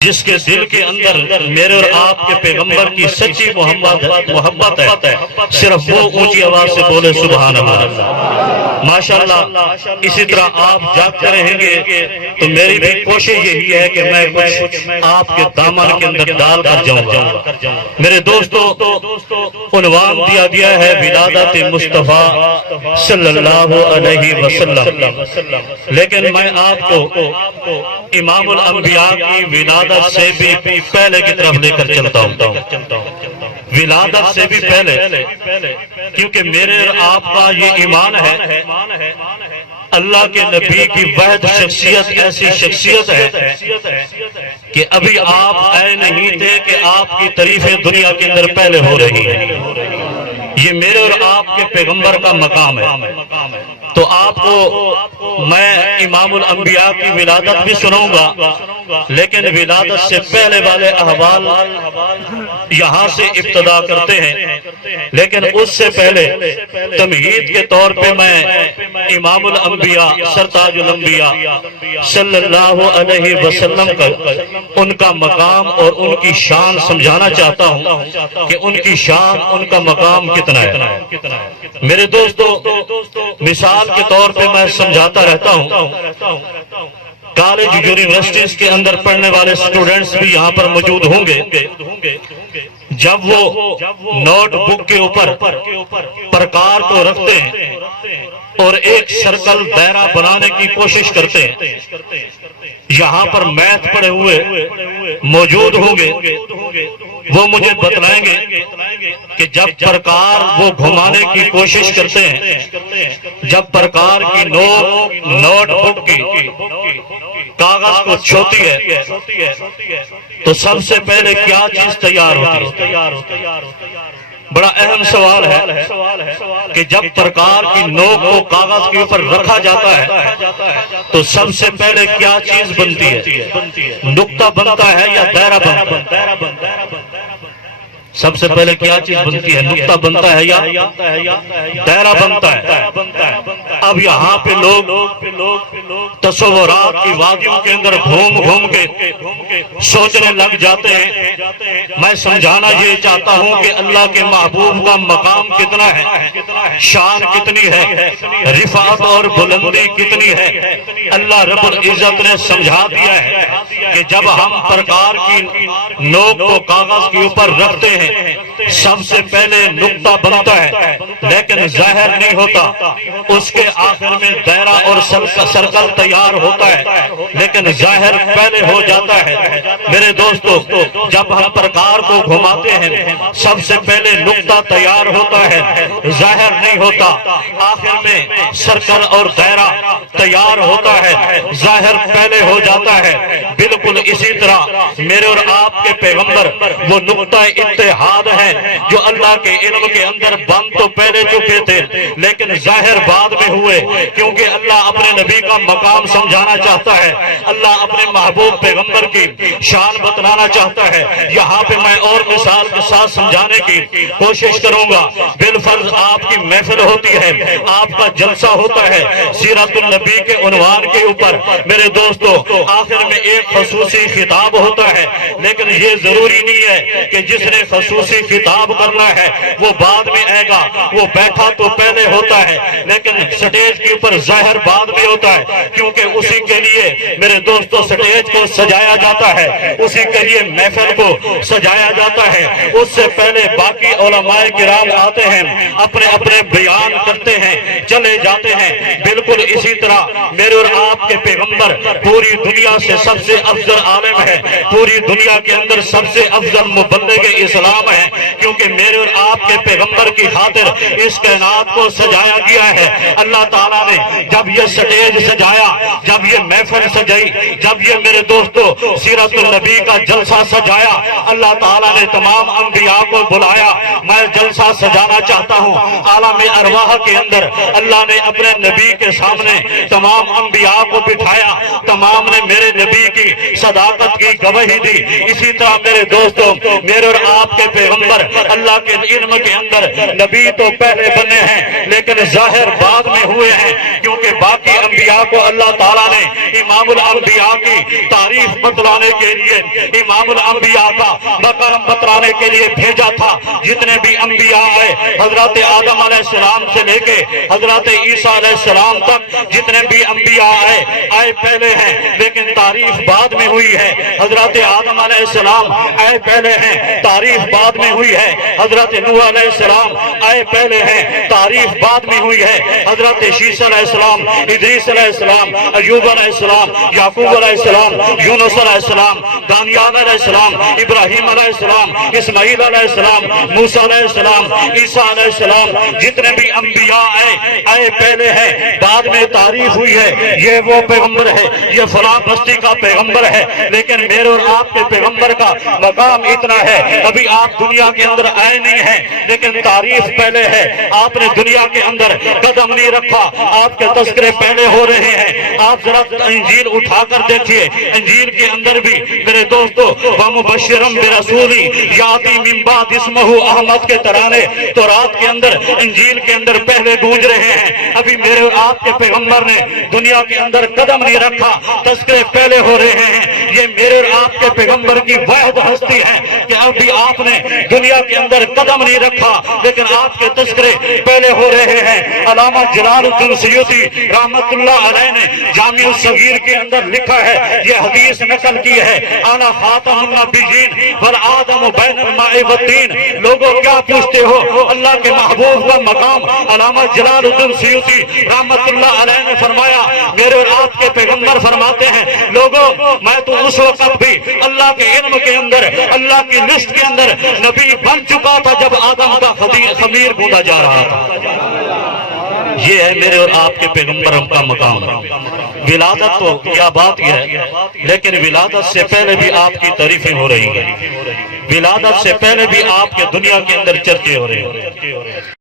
جس کے دل کے اندر میرے اور آپ کے پیغمبر کی سچی محبت ہے، صرف وہ اونچی آواز سے بولے سبحان اللہ۔ ماشاءاللہ اسی طرح آپ جاگتے رہیں گے تو میری بھی کوشش یہی ہے کہ میں کچھ آپ کے دامن کے اندر ڈال کر جاؤں گا۔ میرے دوستو، عنوان دیا گیا ہے ولادت مصطفیٰ صلی اللہ علیہ وسلم، لیکن میں آپ کو امام الانبیاء کی ولادت سے بھی پہلے کی طرف لے کر چلتا ہوں، ولادت سے بھی پہلے، کیونکہ میرے اور آپ کا یہ ایمان ہے اللہ کے نبی کی واحد شخصیت ایسی شخصیت ہے کہ ابھی آپ آئے نہیں تھے کہ آپ کی تعریفیں دنیا کے اندر پہلے ہو رہی ہیں۔ یہ میرے اور آپ کے پیغمبر کا مقام ہے، تو آپ کو میں امام الانبیاء کی ولادت بھی سناؤں گا، لیکن ولادت سے پہلے والے احوال یہاں سے ابتدا کرتے ہیں، لیکن اس سے پہلے تمہید کے طور پہ میں امام الانبیاء سرتاج الانبیاء صلی اللہ علیہ وسلم کا ان کا مقام اور ان کی شان سمجھانا چاہتا ہوں کہ ان کی شان، ان کا مقام کتنا ہے۔ میرے دوستو، مثال کے طور پہ میں سمجھاتا رہتا ہوں، کالج یونیورسٹیز کے اندر پڑھنے والے سٹوڈنٹس بھی یہاں پر موجود ہوں گے۔ جب وہ نوٹ بک کے اوپر پرکار کو رکھتے ہیں اور ایک سرکل دائرہ بنانے کی کوشش کرتے ہیں، یہاں پر میتھ پڑھے ہوئے موجود ہوں گے، وہ مجھے بتلائیں گے کہ جب پرکار وہ گھمانے کی کوشش کرتے ہیں، جب پرکار کی نوٹ بک کی کاغذ کو چھوتی ہے تو سب سے پہلے کیا چیز تیار ہوتی ہے؟ بڑا اہم سوال ہے کہ جب پرکار کی نوک کو کاغذ کے اوپر رکھا جاتا ہے تو سب سے پہلے کیا چیز بنتی ہے؟ نقطہ بنتا ہے یا دائرہ بنتا ہے؟ سب سے پہلے کیا چیز بنتی ہے؟ نقطہ بنتا ہے یا دائرہ بنتا ہے؟ اب یہاں پہ لوگ تصورات کی وادیوں کے اندر گھوم کے سوچنے لگ جاتے ہیں۔ میں سمجھانا یہ چاہتا ہوں کہ اللہ کے محبوب کا مقام کتنا ہے، شان کتنی ہے، رفعت اور بلندی کتنی ہے۔ اللہ رب العزت نے سمجھا دیا ہے کہ جب ہم پرکار کی نوک کو کاغذ کے اوپر رکھتے ہیں سب سے پہلے نقطہ بنتا ہے، لیکن ظاہر نہیں ہوتا، اس کے آخر میں دائرہ اور سرکل تیار ہوتا ہے، لیکن ظاہر پہلے ہو جاتا ہے۔ میرے دوستو، جب ہم پرکار کو گھماتے ہیں سب سے پہلے نقطہ تیار ہوتا ہے، ظاہر نہیں ہوتا، آخر میں سرکل اور دائرہ تیار ہوتا ہے، ظاہر پہلے ہو جاتا ہے۔ بالکل اسی طرح میرے اور آپ کے پیغمبر وہ نقطہ اتحاد ہیں جو اللہ کے علم کے اندر بن تو پہلے چکے تھے لیکن ظاہر بعد میں ہوئے، کیونکہ اللہ اپنے نبی کا مقام سمجھانا چاہتا ہے، اللہ اپنے محبوب پیغمبر کی شان بتلانا چاہتا ہے۔ یہاں پہ میں اور مثال کے ساتھ سمجھانے کی کوشش کروں گا۔ بالفرض آپ کی محفل ہوتی ہے، آپ کا جلسہ ہوتا ہے سیرت النبی کے عنوان کے اوپر، میرے دوستو آخر میں ایک خصوصی خطاب ہوتا ہے، لیکن یہ ضروری نہیں ہے کہ جس نے خصوصی خطاب کرنا ہے وہ بعد میں آئے گا، وہ بیٹھا تو پہلے ہوتا ہے لیکن سٹیج کے اوپر ظاہر بعد میں ہوتا ہے، کیونکہ اسی کے لیے میرے دوستو سٹیج کو سجایا جاتا ہے، اسی کے لیے محفل کو سجایا جاتا ہے۔ اس سے پہلے باقی علماء کرام آتے ہیں، اپنے اپنے بیان کرتے ہیں، چلے جاتے ہیں۔ بالکل اسی طرح میرے اور آپ کے پیغمبر پوری دنیا سے سب سے افضل عالم ہے، پوری دنیا کے اندر سب سے افضل مبلغ اسلام ہے، کیونکہ میرے اور آپ کے پیغمبر کی خاطر اس کائنات کو سجایا گیا ہے۔ اللہ تعالیٰ نے جب یہ سٹیج سجایا، جب یہ محفل سجائی، جب یہ میرے دوستو سیرت النبی کا جلسہ سجایا، اللہ تعالیٰ نے تمام انبیاء کو بلایا۔ میں جلسہ سجانا چاہتا ہوں عالم ارواح کے اندر، اللہ نے اپنے نبی کے سامنے تمام انبیاء کو بٹھایا، تمام نے میرے نبی کی صداقت کی گواہی دی۔ اسی طرح میرے دوستو میرے اور آپ کے پیغمبر اللہ کے علم کے اندر نبی تو پہلے بنے ہیں لیکن ظاہر بعد میں ہوئے ہیں، کیونکہ باقی انبیاء کو اللہ تعالیٰ نے امام الانبیاء کی تعریف بتلانے کے لیے، امام الانبیاء کا مقام بتلانے کے لیے بھیجا تھا۔ جتنے بھی انبیاء آئے حضرت آدم علیہ السلام سے لے کے حضرت عیسیٰ علیہ السلام تک، جتنے بھی انبیاء آئے پہلے ہیں لیکن تعریف بعد میں ہوئی ہے۔ حضرت آدم علیہ السلام آئے پہلے ہیں، تعریف بعد میں ہوئی ہے۔ حضرت نوح علیہ السلام آئے پہلے ہیں، تعریف بعد میں ہوئی ہے۔ حضرت شیس علیہ السلام، ادریس علیہ السلام، ایوب علیہ السلام، یعقوب علیہ السلام، یونس علیہ السلام، دانیال علیہ السلام، ابراہیم علیہ السلام، اسماعیل علیہ السلام، موسیٰ علیہ السلام، عیسیٰ علیہ السلام، جتنے بھی انبیاء آئے پہلے ہیں، بعد میں تعریف ہوئی ہے یہ وہ پیغمبر ہے، یہ فلاں بستی کا پیغمبر ہے۔ لیکن میرے اور آپ کے پیغمبر کا مقام اتنا ہے، ابھی آپ دنیا کے اندر آئے نہیں ہیں لیکن تعریف پہلے ہے۔ آپ نے دنیا کے اندر قدم نہیں رکھا، آپ کے تذکرے پہلے ہو رہے ہیں۔ آپ ذرا انجیل اٹھا کر دیکھیے، انجیل کے اندر بھی میرے دوستو وَمُبَشِّرًا بِرَسُولٍ یَأْتِی مِن بَعْدِہ اسْمُهُ احمد کے ترانے تورات کے اندر، انجیل کے اندر پہلے گونج رہے ہیں۔ ابھی میرے اور آپ کے پیغمبر نے دنیا کے اندر قدم نہیں رکھا، تذکرے پہلے ہو رہے ہیں۔ یہ میرے اور آپ کے پیغمبر کی واحد ہستی ہے کہ ابھی آپ نے دنیا کے اندر قدم نہیں رکھا لیکن آپ کے تذکرے پہلے ہو رہے ہیں۔ علامہ جلال الدین سیوطی رحمت اللہ علیہ نے جامع الصغیر کے اندر لکھا ہے، یہ حدیث نقل کی ہے، انا خاتم النبیین والآدم بین الماء والطین۔ لوگوں کیا پوچھتے ہو؟ اللہ کے محبوب کا مقام۔ علامہ جلال الدین سیوطی رحمت اللہ علیہ نے فرمایا، میرے اور آپ کے پیغمبر فرماتے ہیں، لوگوں میں تو اس وقت بھی اللہ کے علم کے اندر، اللہ کی لسٹ کے اندر نبی بن چکا تھا جب آدم کا خمیر گوندا جا رہا تھا۔ یہ ہے میرے اور آپ کے پیغمبر کا مقام۔ ولادت تو کیا بات ہے، لیکن ولادت سے پہلے بھی آپ کی تعریفیں ہو رہی ہیں، ولادت سے پہلے بھی آپ کے دنیا کے اندر چرچے ہو رہے ہیں۔